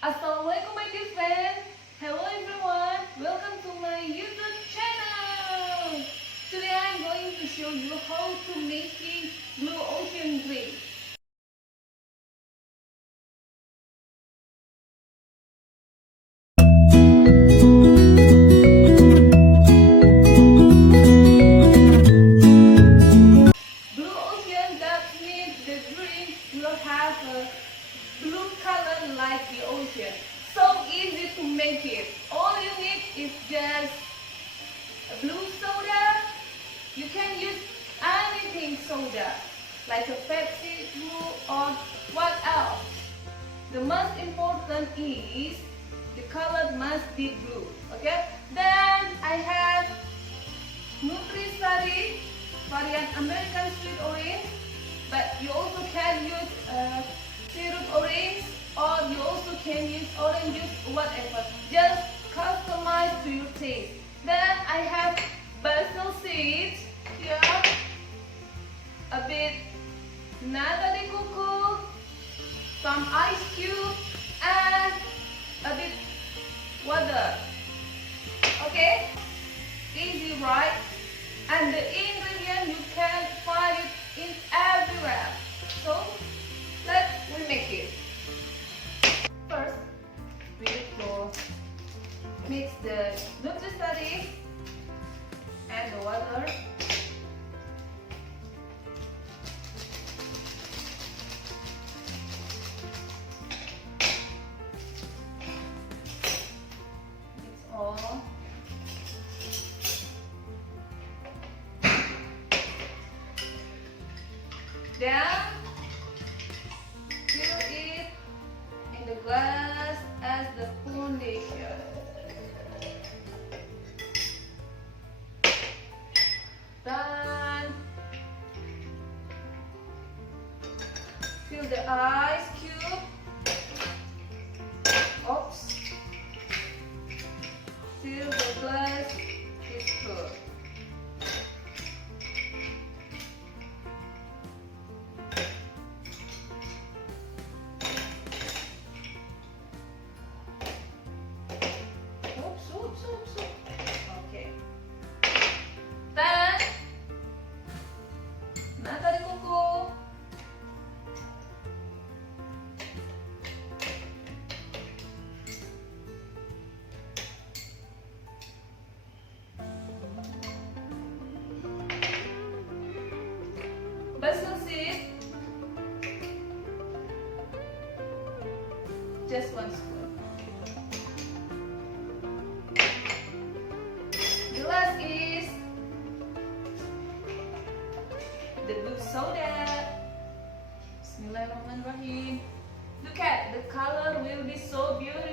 Assalamualaikum my dear friend. Hello everyone. Welcome to my YouTube channel. Today I'm going to show you how to making blue ocean drink. Blue ocean, that means the drink will have a blue color like the ocean. So easy to make it. All you need is just a blue soda. You can use anything soda, like a Pepsi, blue, or what else. The most important is the color must be blue. Okay. Then I have Nutrisari variant American sweet orange, but you also can use syrup orange, or you also can use orange juice, whatever. Just customize to your taste. Then I have basil seeds here, a bit Nata de Coco, some ice cube, and a bit water. Okay, easy, right? And the ingredient you can find it in everywhere. So we make it. First, we need to mix the Nutrisari and the water. Mix all. Then fill it in the glass as the foundation. Then fill the ice cube. Oops. Fill the glass is full. Okay. Then Nata de Coco. Basil seed. Just 1 spoon. The last is the blue soda. Bismillahirrahmanirrahim. Look at the color will be so beautiful.